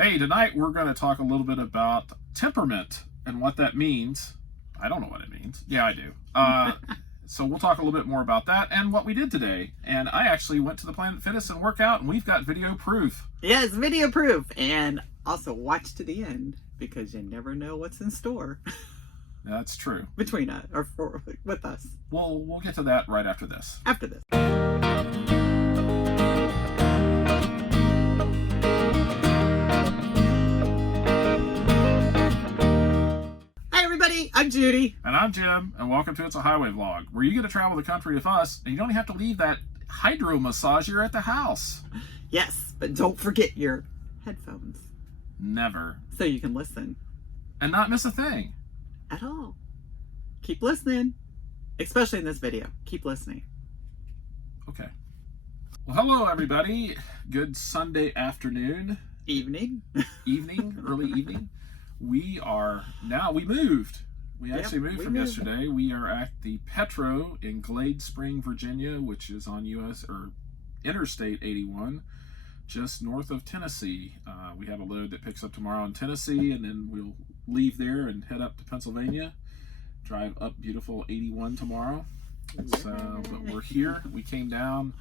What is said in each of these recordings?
Hey, tonight we're going to talk a little bit about temperament and what that means. I don't know what it means. Yeah, I do. So we'll talk a little bit more about that and what we did today. And I actually went to the Planet Fitness and worked out, and we've got video proof. Yes, video proof. And also watch to the end because you never know what's in store. That's true. Between us, or with us. We'll get to that right after this. After this. I'm Judy. And I'm Jim, and welcome to It's a Highway Vlog, where you get to travel the country with us, and you don't have to leave that hydro massager at the house. Yes, but don't forget your headphones. Never. So you can listen. And not miss a thing. At all. Keep listening. Especially in this video. Keep listening. Okay. Well, hello, everybody. Good Sunday afternoon. Evening. Early evening. We moved. We actually moved from yesterday. We are at the Petro in Glade Spring, Virginia, which is on Interstate 81, just north of Tennessee. We have a load that picks up tomorrow in Tennessee, and then we'll leave there and head up to Pennsylvania, drive up beautiful 81 tomorrow. But we're here. We came down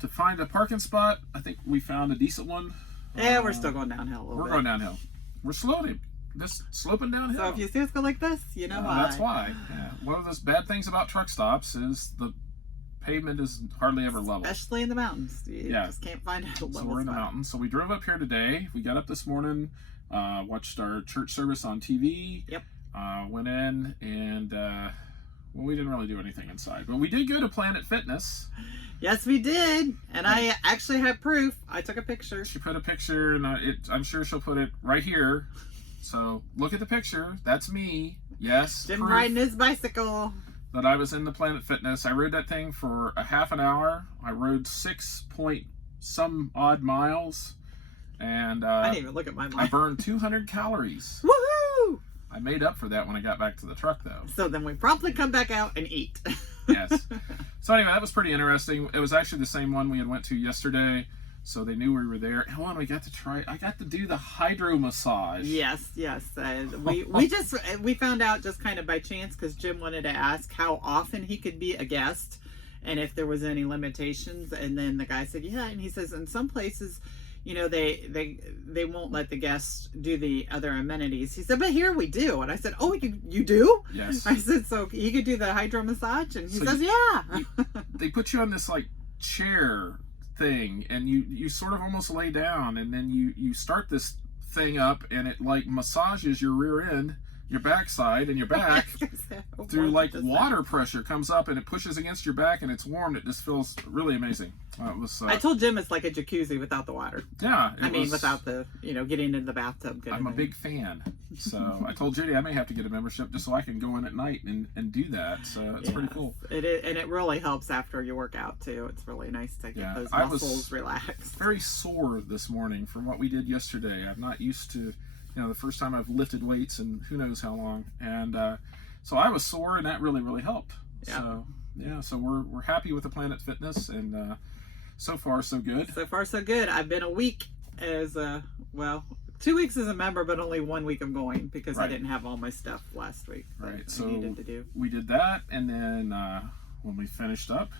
to find a parking spot. I think we found a decent one. Yeah, we're still going downhill a little bit. We're going downhill. We're just sloping downhill. So if you see us go like this, you know why. That's why. Yeah. One of the bad things about truck stops is the pavement is hardly ever level. Especially in the mountains. You just can't find a level So we're in the mountains. So we drove up here today. We got up this morning, watched our church service on TV. Yep. Went in and, we didn't really do anything inside. But we did go to Planet Fitness. Yes, we did. And I actually have proof. I took a picture. She put a picture, and I'm sure she'll put it right here. So look at the picture. That's me. Yes. Jim riding his bicycle. That I was in the Planet Fitness. I rode that thing for a half an hour. I rode 6-point-some odd miles. And I didn't even look at my miles. I burned 200 calories. Woohoo! I made up for that when I got back to the truck, though. So then we promptly come back out and eat. Yes. So anyway, that was pretty interesting. It was actually the same one we had went to yesterday. So they knew we were there. And I got to do the hydro massage. Yes. We found out just kind of by chance because Jim wanted to ask how often he could be a guest and if there was any limitations. And then the guy said, yeah. And he says, in some places, you know, they won't let the guests do the other amenities. He said, but here we do. And I said, oh, you do? Yes. I said, so he could do the hydro massage? And he says, yeah. They put you on this like chair thing, and you sort of almost lay down, and then you start this thing up, and it like massages your rear end, your backside, and your back through like water pressure comes up, and it pushes against your back, and it's warm. It just feels really amazing. I told Jim it's like a jacuzzi without the water. Yeah. Without the, getting in the bathtub. I'm a big fan. So I told Judy I may have to get a membership just so I can go in at night and do that. So it's pretty cool. It is, and it really helps after you work out too. It's really nice to get those muscles relaxed. Very sore this morning from what we did yesterday. I'm not used to, the first time I've lifted weights in who knows how long. And so I was sore, and that really, really helped. Yeah. So we're happy with the Planet Fitness, and so far so good. So far so good. I've been a week as 2 weeks as a member, but only 1 week of going because I didn't have all my stuff last week. Right. So I needed to do. We did that, and then when we finished up,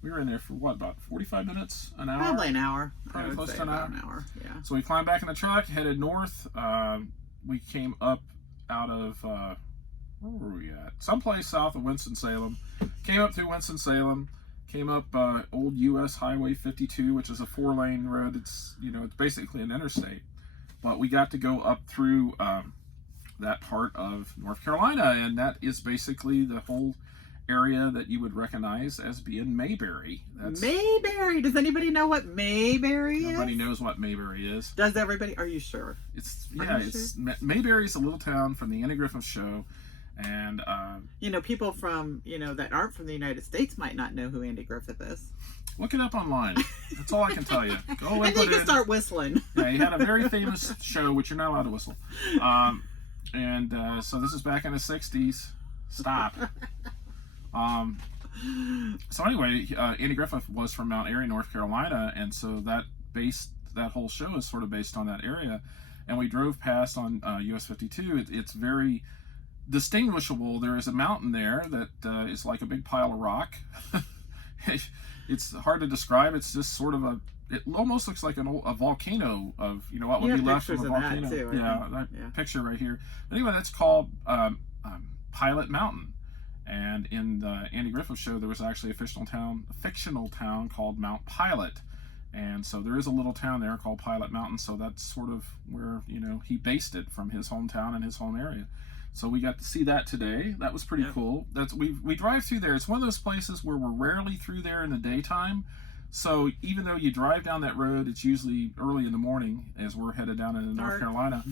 we were in there for about 45 minutes, an hour? Probably an hour. Probably close to an hour. Yeah. So we climbed back in the truck, headed north. We came up out of, where were we at? Someplace south of Winston-Salem. Came up through Winston-Salem. Came up old U.S. Highway 52, which is a 4-lane road. It's, it's basically an interstate. But we got to go up through that part of North Carolina, and that is basically the whole area that you would recognize as being Mayberry. Mayberry. Does anybody know what Mayberry is? Nobody knows what Mayberry is. Does everybody? Are you sure? Mayberry's a little town from the Andy Griffith Show, and people from that aren't from the United States might not know who Andy Griffith is. Look it up online. That's all I can tell you. Go and you can start whistling. Yeah, he had a very famous show, which you're not allowed to whistle. So this is back in the 60s. Stop. So anyway, Andy Griffith was from Mount Airy, North Carolina, and so that based that whole show is sort of based on that area. And we drove past on US 52. It's very distinguishable. There is a mountain there that is like a big pile of rock. It's hard to describe. It's just sort of it almost looks like a volcano of, what would be left from a volcano. Too, that picture right here. Anyway, that's called Pilot Mountain. And in the Andy Griffith Show, there was actually a fictional town called Mount Pilot. And so there is a little town there called Pilot Mountain. So that's sort of where, he based it from, his hometown and his home area. So we got to see that today. That was pretty cool. We drive through there. It's one of those places where we're rarely through there in the daytime. So even though you drive down that road, it's usually early in the morning as we're headed down into North Carolina.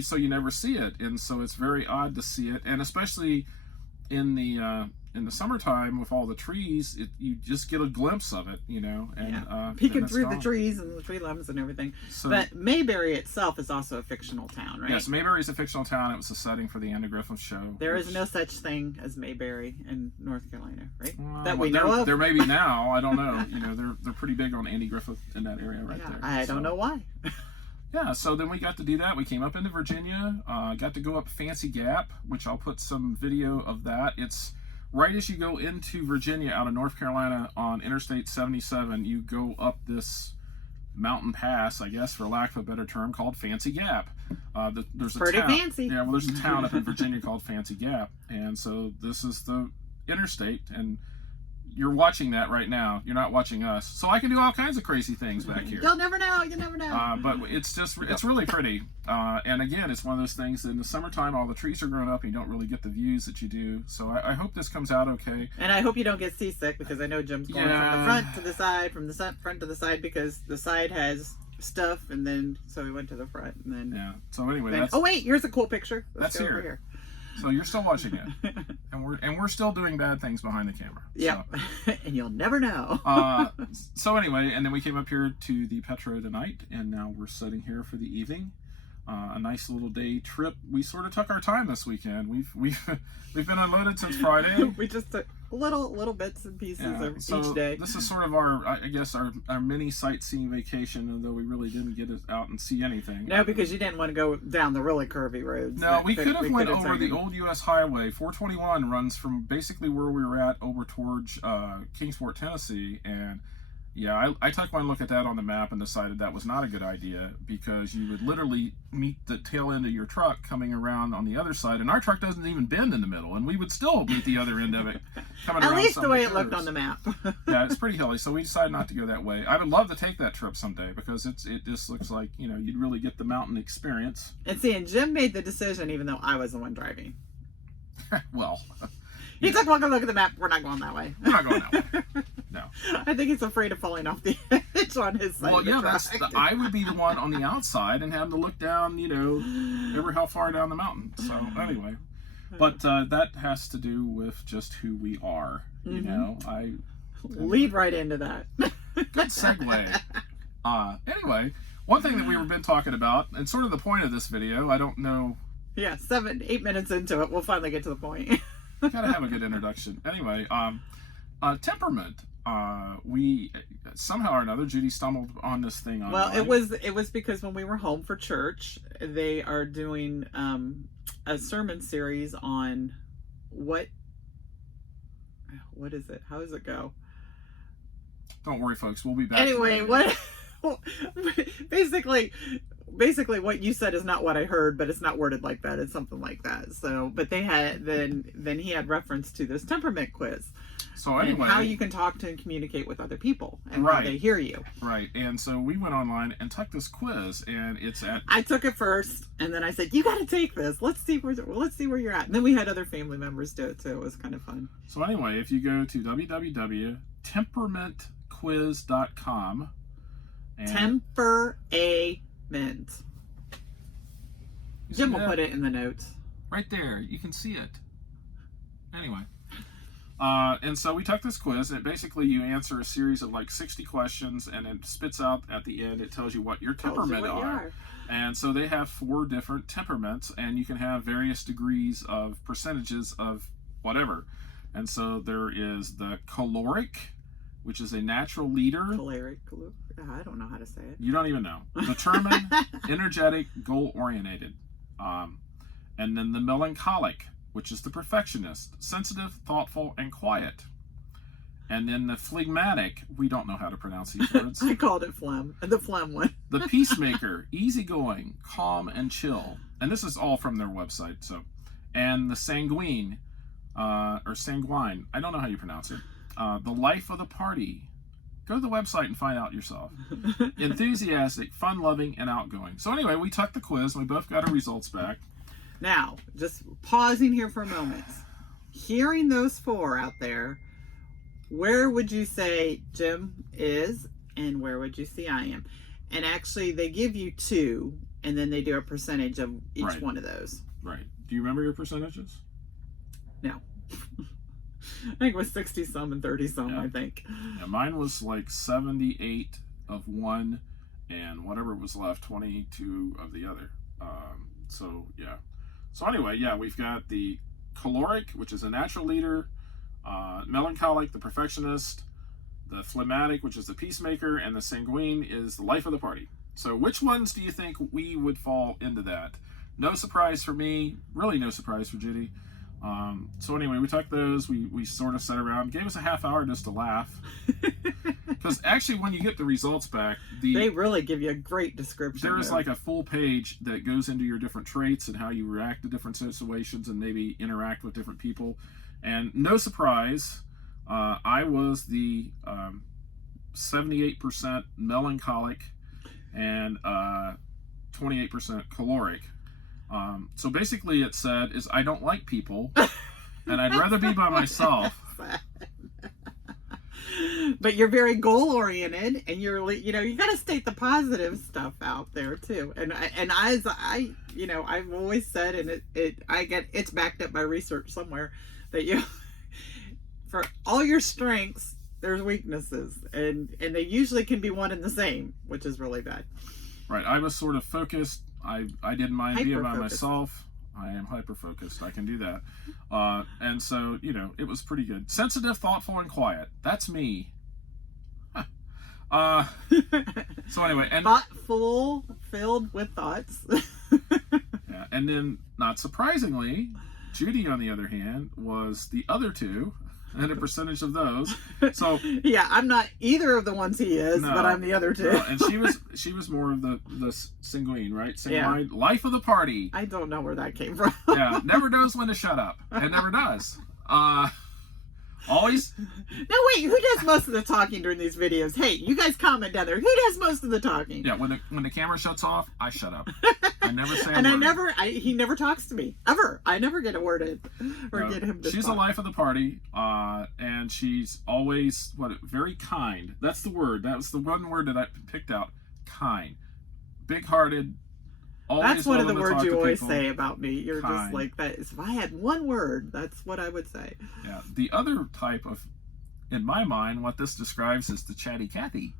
So you never see it. And so it's very odd to see it. And especially in the summertime with all the trees, you just get a glimpse of it, and peeking through the trees and the tree limbs and everything. So, but Mayberry itself is also a fictional town, right? Yes, Mayberry is a fictional town. It was the setting for the Andy Griffith Show. There is no such thing as Mayberry in North Carolina, right? That we know of. There may be now. I don't know. They're pretty big on Andy Griffith in that area right there. I don't know why. Yeah, so then we got to do that. We came up into Virginia, got to go up Fancy Gap, which I'll put some video of that. It's right as you go into Virginia out of North Carolina on Interstate 77, you go up this mountain pass, I guess, for lack of a better term, called Fancy Gap. There's a pretty town, fancy. Yeah, well, there's a town up in Virginia called Fancy Gap, and so this is the interstate, and you're watching that right now. You're not watching us. So I can do all kinds of crazy things back here. You'll never know. You never know. But it's really pretty. And again, it's one of those things that in the summertime, all the trees are grown up and you don't really get the views that you do. So I hope this comes out okay. And I hope you don't get seasick, because I know Jim's going from the front to the side, from the front to the side, because the side has stuff, and then so we went to the front, and then So anyway, oh wait, here's a cool picture. Let's go over here. So you're still watching it, and we're still doing bad things behind the camera. Yep, so. And you'll never know. So anyway, and then we came up here to the Petro tonight, and now we're sitting here for the evening. A nice little day trip. We sort of took our time this weekend. We've been unloaded since Friday. We just took little bits and pieces of each day. This is sort of our mini sightseeing vacation, although we really didn't get out and see anything. No, because you didn't want to go down the really curvy roads. No, we could have went over the old U.S. highway. 421 runs from basically where we were at over towards Kingsport, Tennessee, and I took one look at that on the map and decided that was not a good idea, because you would literally meet the tail end of your truck coming around on the other side, and our truck doesn't even bend in the middle, and we would still meet the other end of it coming around. At least the way it looked on the map. Yeah, it's pretty hilly, so we decided not to go that way. I would love to take that trip someday, because it just looks like, you'd really get the mountain experience. And Jim made the decision even though I was the one driving. Well... He took one look at the map. We're not going that way. We're not going that way. No. I think he's afraid of falling off the edge on his side. Well, yeah, I would be the one on the outside and have to look down, ever how far down the mountain. So anyway, but that has to do with just who we are. I lead right into that. Good segue. Anyway, one thing that we've been talking about, and sort of the point of this video, I don't know. Yeah, 8 minutes into it, we'll finally get to the point. Gotta have a good introduction. Anyway, temperament. We somehow or another, Judy stumbled on this thing online. Well, it was because when we were home for church, they are doing a sermon series on what is it? How does it go? Don't worry, folks. We'll be back. Anyway, basically what you said is not what I heard, but it's not worded like that. It's something like that. So, but they had then he had reference to this temperament quiz. So anyway, and how you can talk to and communicate with other people and how they hear you. Right. And so we went online and took this quiz, and it's at. I took it first, and then I said, "You got to take this. Let's see where you're at." And then we had other family members do it too. It was kind of fun. So anyway, if you go to www.temperamentquiz.com. Temperament. Jim will put it in the notes. Right there. You can see it. Anyway. And so we took this quiz, and basically you answer a series of like 60 questions, and it spits out at the end, it tells you what your temperament are. And so they have 4 different temperaments, and you can have various degrees of percentages of whatever. And so there is the choleric, which is a natural leader. Choleric. I don't know how to say it. You don't even know. Determined, energetic, goal-oriented. And then the melancholic, which is the perfectionist, sensitive, thoughtful, and quiet. And then the phlegmatic, we don't know how to pronounce these words. I called it phlegm, the phlegm one. The peacemaker, easygoing, calm, and chill. And this is all from their website. So, and the sanguine, or sanguine, I don't know how you pronounce it. The life of the party. Go to the website and find out yourself. Enthusiastic, fun-loving, and outgoing. So anyway, we took the quiz. We both got our results back. Now, just pausing here for a moment. Hearing those 4 out there, where would you say Jim is, and where would you see I am? And actually, they give you 2, and then they do a percentage of each one of those. Right. Do you remember your percentages? No. I think it was 60-some and 30-some, yeah. I think. Yeah, mine was like 78 of one, and whatever was left, 22 of the other. So, yeah. So anyway, yeah, we've got the caloric, which is a natural leader, melancholic, the perfectionist, the phlegmatic, which is the peacemaker, and the sanguine is the life of the party. So which ones do you think we would fall into that? No surprise for me, really no surprise for Judy. So anyway, we took those, we sort of sat around, gave us a half hour just to laugh. Because actually when you get the results back, they really give you a great description. There is like a full page that goes into your different traits and how you react to different situations and maybe interact with different people. And no surprise, I was the 78% melancholic and 28% caloric. So basically it said is I don't like people and I'd rather be by myself. But you're very goal oriented, and you're, you know, you got to state the positive stuff out there too. And I you know, I've always said, and it's backed up by research somewhere, that you for all your strengths there's weaknesses, and they usually can be one and the same, which is really bad. Right. I was sort of focused. I didn't mind being by myself. I am hyper-focused. I can do that. And so, you know, it was pretty good. Sensitive, thoughtful, and quiet. That's me. So anyway. And thoughtful, filled with thoughts. Yeah. And then, not surprisingly, Judy, on the other hand, was the other 2. And a percentage of those. So yeah, I'm not either of the ones he is, but I'm the other 2. No, and she was more of the sanguine, right? Sanguine, yeah. Life of the party. I don't know where that came from. Yeah, never knows when to shut up, and never does. Always. No, wait. Who does most of the talking during these videos? Hey, you guys comment down there. Who does most of the talking? Yeah, when the camera shuts off, I shut up. I never say a and word. He never talks to me ever. I never get a word in or get him to She's talk. the life of the party, and she's always very kind. That's the word. That was the one word that I picked out. Kind, big-hearted. That's one of the words you always people. say about me. You're Kind. just like that. If I had one word, that's what I would say. Yeah. The other type of, in my mind, what this describes is the chatty Cathy.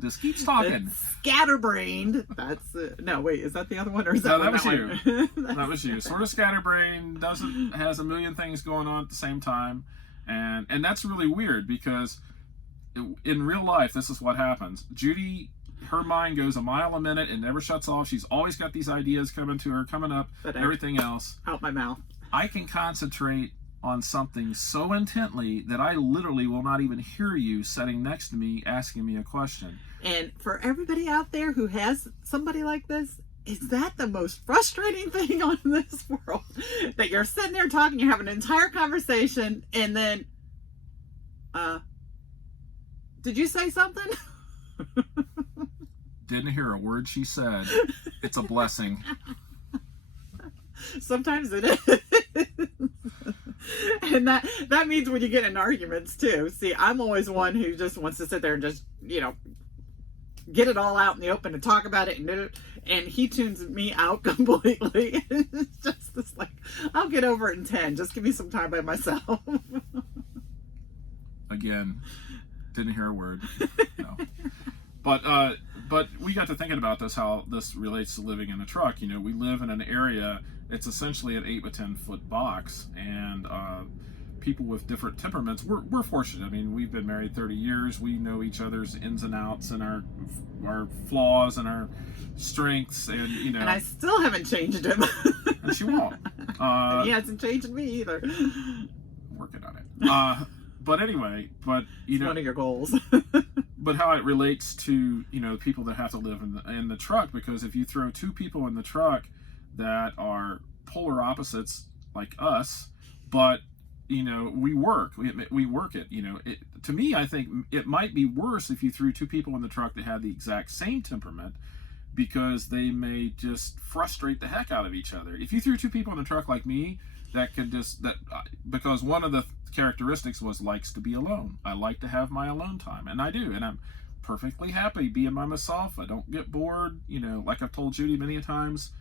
Just keeps talking. Scatterbrained. That's no. Wait, is that the other one, or is that No, that was you. One? That was you. Sort of scatterbrained. Has a million things going on at the same time, and that's really weird because in real life, this is what happens. Judy. Her mind goes a mile a minute and never shuts off. She's always got these ideas coming to her, coming up, and everything else. Out my mouth. I can concentrate on something so intently that I literally will not even hear you sitting next to me asking me a question. And for everybody out there who has somebody like this, is that the most frustrating thing on this world? That you're sitting there talking, you're having an entire conversation, and then, did you say something? Didn't hear a word she said. It's a blessing. Sometimes it is. And that means when you get in arguments too. See, I'm always one who just wants to sit there and just, you know, get it all out in the open and talk about it, and he tunes me out completely. It's just this like, I'll get over it in 10. Just give me some time by myself. Again, didn't hear a word. No. But we got to thinking about this, how this relates to living in a truck. You know, we live in an area, it's essentially an 8 by 10 foot box, and people with different temperaments, we're fortunate. I mean, we've been married 30 years. We know each other's ins and outs and our flaws and our strengths, and And I still haven't changed him. And she won't. And he hasn't changed me either. Working on it. But anyway, it's one of your goals. But how it relates to people that have to live in the truck, because if you throw two people in the truck that are polar opposites like us, but we work it. To me, I think it might be worse if you threw two people in the truck that had the exact same temperament, because they may just frustrate the heck out of each other. If you threw two people in the truck like me, because one of the characteristics was likes to be alone. I like to have my alone time, and I do, and I'm perfectly happy being by myself. I don't get bored. Like I've told Judy many a times,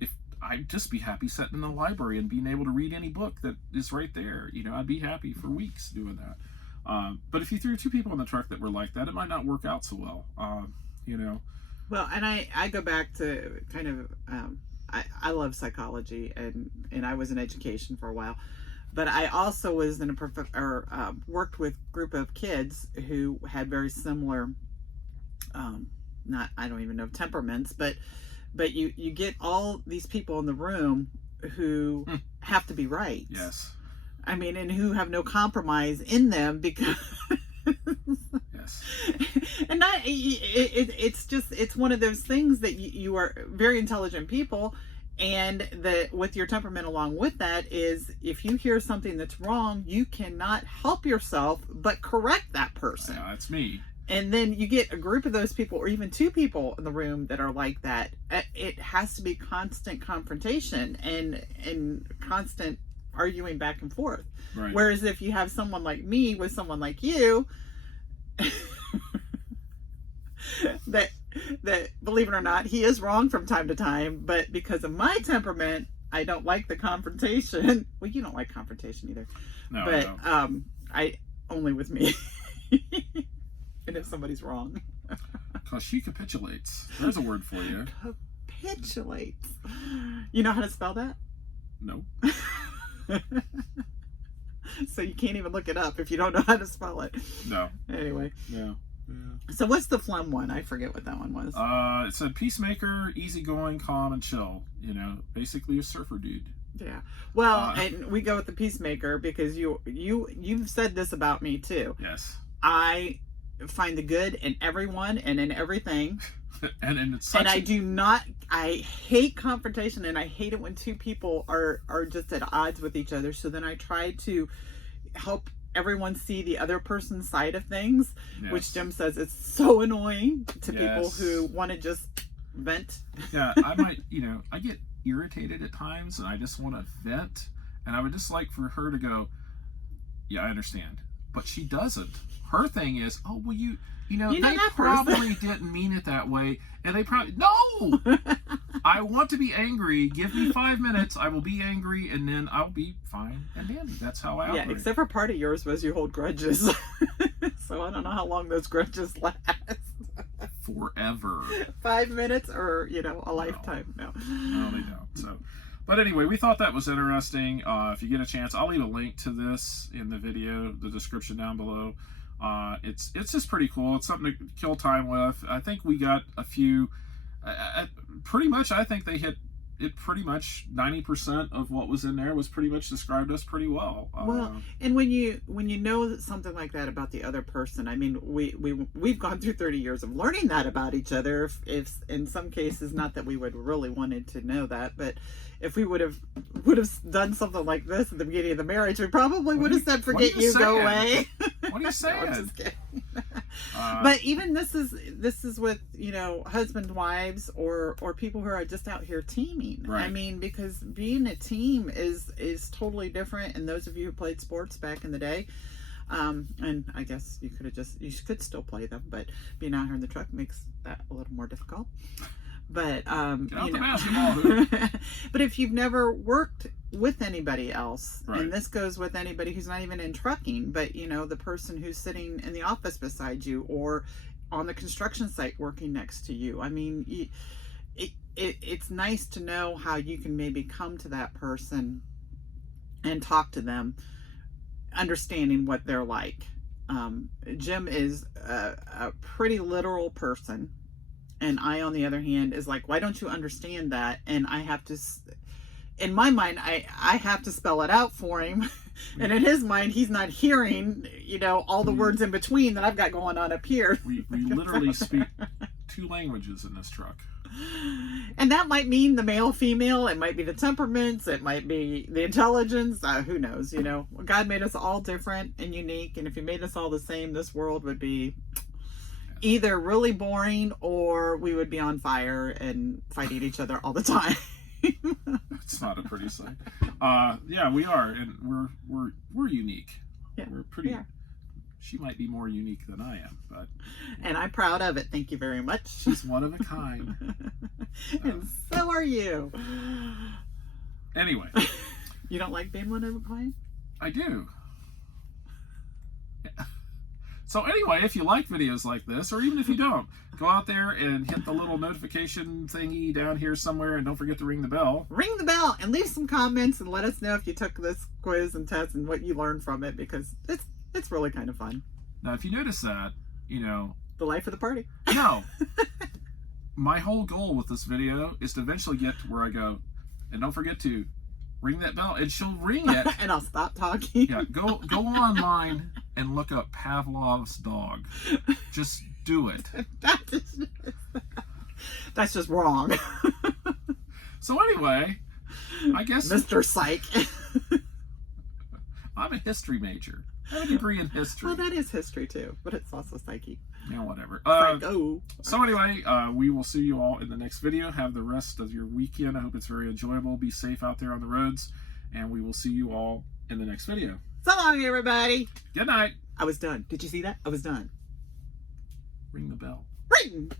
if I'd just be happy sitting in the library and being able to read any book that is right there. I'd be happy for weeks doing that. But if you threw two people in the truck that were like that, it might not work out so well. Well, and I go back to kind of I love psychology, and I was in education for a while, but I also was in worked with a group of kids who had very similar, I don't even know temperaments, but you get all these people in the room who have to be right. Yes. I mean, and who have no compromise in them, because yes. And it's one of those things that you are very intelligent people, and with your temperament along with that is, if you hear something that's wrong, you cannot help yourself but correct that person. Yeah, that's me. And then you get a group of those people, or even two people in the room that are like that. It has to be constant confrontation and constant arguing back and forth. Right. Whereas if you have someone like me with someone like you, that believe it or not, he is wrong from time to time, but because of my temperament, I don't like the confrontation. Well, you don't like confrontation either. No, but I don't. I only with me. And if somebody's wrong. Because she capitulates. There's a word for you. Capitulates. You know how to spell that? No. So you can't even look it up if you don't know how to spell it. No. Anyway. Yeah. So what's the phlegm one? I forget what that one was. It said peacemaker, easygoing, calm, and chill. Basically a surfer dude. Yeah. Well, and we go with the peacemaker because you've said this about me too. Yes. I find the good in everyone and in everything. and I hate confrontation, and I hate it when two people are just at odds with each other. So then I try to help everyone see the other person's side of things, yes. which Jim says is so annoying to yes. people who want to just vent. Yeah, I might, I get irritated at times, and I just want to vent, and I would just like for her to go, yeah, I understand. But she doesn't. Her thing is, oh, well, they probably didn't mean it that way, and they probably, no! I want to be angry. Give me 5 minutes. I will be angry, and then I'll be fine and dandy. That's how I operate. Yeah, except for part of yours was you hold grudges. So I don't know how long those grudges last. Forever. 5 minutes or, a lifetime. No, they don't. So, but anyway, we thought that was interesting. If you get a chance, I'll leave a link to this in the video, the description down below. It's just pretty cool. It's something to kill time with. I think we got a few, pretty much, I think they hit it pretty much 90% of what was in there was pretty much described us pretty well. Well, and when you know something like that about the other person, I mean, we've gone through 30 years of learning that about each other. If in some cases, not that we would really wanted to know that, but if we would have done something like this at the beginning of the marriage, we probably would have said, "Forget you, go away." What are you saying? No, I'm just kidding. But even this is with husband wives or people who are just out here teaming. Right. I mean, because being a team is totally different. And those of you who played sports back in the day, and I guess you could still play them, but being out here in the truck makes that a little more difficult. But get out the basketball hoop. But if you've never worked with anybody else, right. And this goes with anybody who's not even in trucking, but the person who's sitting in the office beside you or on the construction site working next to you. I mean, it's nice to know how you can maybe come to that person and talk to them understanding what they're like. Jim is a pretty literal person, and I, on the other hand, is like, why don't you understand that? And I have to, in my mind, I have to spell it out for him. And in his mind, he's not hearing, all the words in between that I've got going on up here. We literally speak 2 languages in this truck. And that might mean the male, female. It might be the temperaments. It might be the intelligence. Who knows? God made us all different and unique. And if he made us all the same, this world would be either really boring, or we would be on fire and fighting each other all the time. It's not a pretty sight. Yeah, we are, and we're unique. Yeah, we're pretty. Yeah. She might be more unique than I am, but. And I'm proud of it. Thank you very much. She's one of a kind. And so are you. Anyway. You don't like being one of a kind? I do. Yeah. So anyway, if you like videos like this, or even if you don't, go out there and hit the little notification thingy down here somewhere, and don't forget to ring the bell. Ring the bell and leave some comments and let us know if you took this quiz and test and what you learned from it, because it's really kind of fun. Now, if you notice that, the life of the party. No. My whole goal with this video is to eventually get to where I go, and don't forget to ring that bell, and she'll ring it. And I'll stop talking. Yeah, go online and look up Pavlov's dog. Just do it. That's just wrong. So anyway, I guess Mr. Psych. I'm a history major. I have a degree in history. Well, that is history too, but it's also psyche. Yeah, whatever. Psycho. So anyway, we will see you all in the next video. Have the rest of your weekend. I hope it's very enjoyable. Be safe out there on the roads, and we will see you all in the next video. So long, everybody. Good night. I was done. Did you see that? I was done. Ring the bell. Ring!